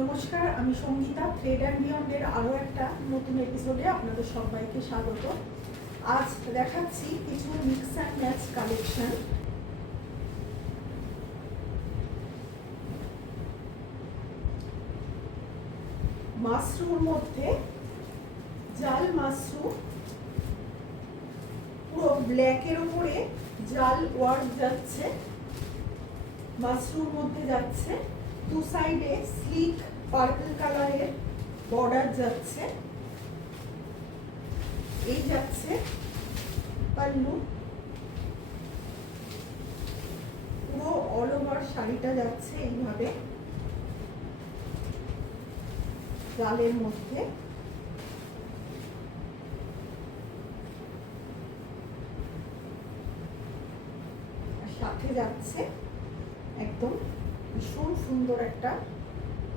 নমস্কার, আমি Sangeeta. Thread and বিয়ন্ডের আরও একটা নতুন এপিসোডে আপনাদের সবাইকে স্বাগত। আজ দেখাচ্ছি কিছু মিক্স অ্যান্ড ম্যাচ কালেকশন। মাশরুমের মধ্যে জাল মাশরুম, পুরো ব্ল্যাকের উপরে জাল ওয়ার্ক যাচ্ছে। মাশরুম মধ্যে যাচ্ছে, দু সাইডে স্লিক পার্পল কালারের বর্ডার যাচ্ছে। এই যাচ্ছে পাল্লু, পুরো অল ওভার শাড়িটা যাচ্ছে এইভাবে জালের মধ্যে। সাথে যাচ্ছে একদম ভীষণ সুন্দর একটা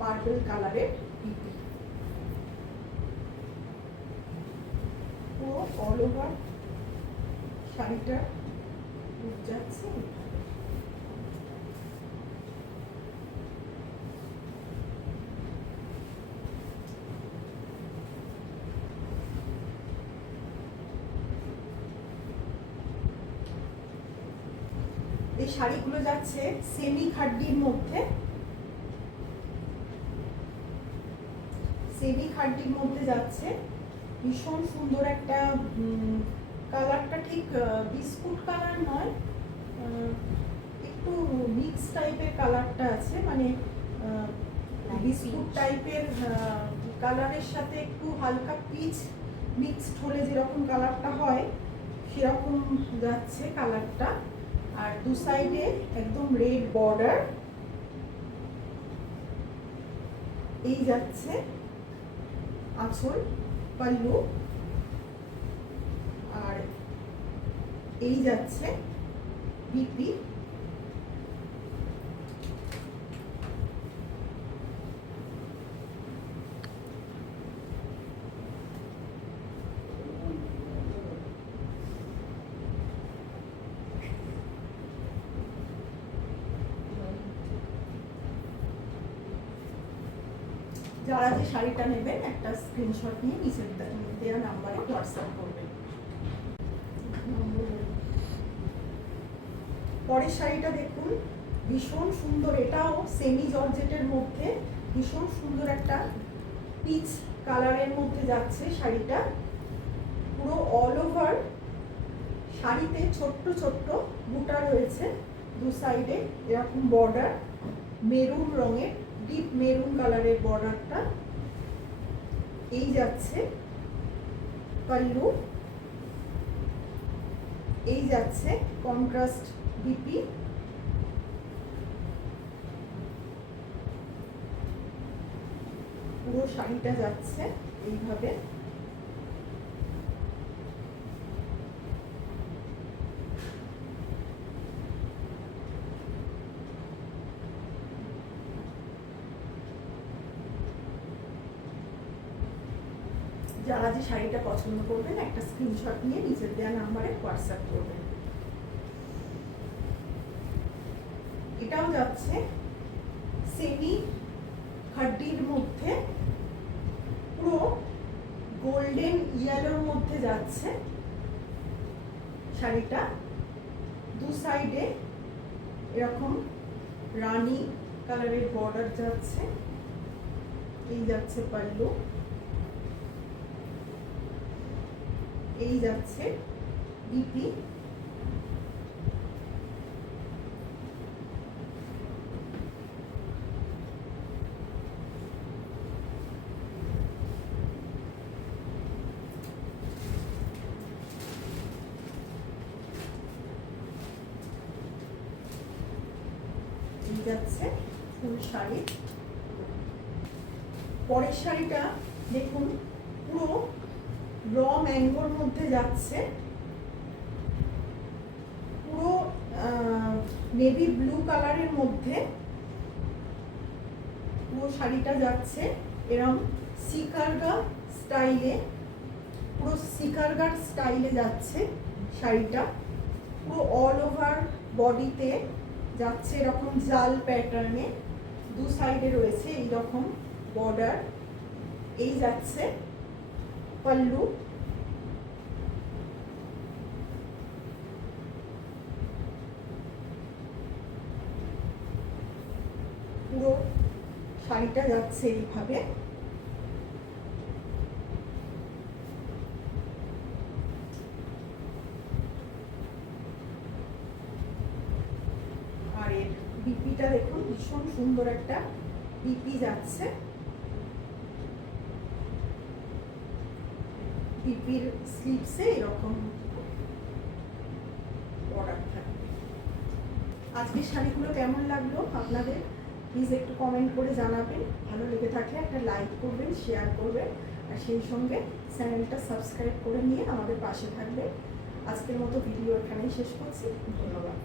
পার্পল কালারের পিপি, পুরো অল ওভার শাড়িটা যাচ্ছে। এই শাড়িগুলো যাচ্ছে সেমি খাড্ডির মধ্যে, যাচ্ছে ভীষণ সুন্দর একটা কালারটা ঠিক বিস্কুট কালার নয়, একটু মিক্স টাইপের কালারটা আছে, মানে বিস্কুট টাইপের কালারের সাথে একটু হালকা পিচ মিক্সড হলে যেরকম কালারটা হয় সেরকম যাচ্ছে কালারটা। আর দু সাইডে একদম রেড বর্ডার। এই যাচ্ছে আঁচল, পাল্লু, আর এই যাচ্ছে বিপি। যারা যে শাড়িটা নেবেন একটা স্ক্রিনশট নিয়ে নিচের দেওয়া নাম্বারে হোয়াটসঅ্যাপ করবেন। পরের শাড়িটা দেখুন, ভীষণ সুন্দর, এটাও সেমি জর্জেটের মধ্যে ভীষণ সুন্দর একটা পিচ কালারের মধ্যে যাচ্ছে শাড়িটা। পুরো অল ওভার শাড়িতে ছোট্ট ছোট্ট বুটা রয়েছে, দু সাইডে এরকম বর্ডার, মেরুন রঙের, ডিপ মেরুন কালারের বর্ডারটা। এই যাচ্ছে পাল্লু, এই যাচ্ছে কন্ট্রাস্ট বিপি। পুরো শাড়িটা যাচ্ছে এইভাবে। যারা যে শাড়িটা পছন্দ করবেন একটা স্ক্রিনশট নিয়ে নিচের দেওয়া নাম্বারে হোয়াটসঅ্যাপ করবেন। এটাও যাচ্ছে সেমি খাড্ডির মধ্যে, পুরো গোল্ডেন ইয়েলোর মধ্যে যাচ্ছে শাড়িটা। দু সাইডে এরকম রানী কালারের বর্ডার যাচ্ছে। এই যাচ্ছে পাল্লু, এই যাচ্ছে বিপি। এই যাচ্ছে ফুল শাড়ি। পরের শাড়িটা দেখুন, পুরো র ম্যাঙ্গোর মধ্যে যাচ্ছে, পুরো নেভি ব্লু কালারের মধ্যে পুরো শাড়িটা যাচ্ছে এরকম সিকারগা স্টাইলে, পুরো সিকারগার স্টাইলে যাচ্ছে শাড়িটা। পুরো অল ওভার বডিতে যাচ্ছে এরকম জাল প্যাটার্নে, দু সাইডে রয়েছে এই রকম বর্ডার। এই যাচ্ছে পাল্লু, পুরো শাড়িটা যাচ্ছে এইভাবে। আর এর বিপিটা দেখুন, ভীষণ সুন্দর একটা বিপি যাচ্ছে। বিপির স্লিভসে এরকম বর্ডার থাকবে। আজকের শাড়িগুলো কেমন লাগলো আপনাদের প্লিজ একটু কমেন্ট করে জানাবেন। ভালো লেগে থাকলে একটা লাইক করবেন, শেয়ার করবেন, আর সেই সঙ্গে চ্যানেলটা সাবস্ক্রাইব করে নিয়ে আমাদের পাশে থাকবেন। আজকের মতো ভিডিও এখানেই শেষ করছি। ধন্যবাদ।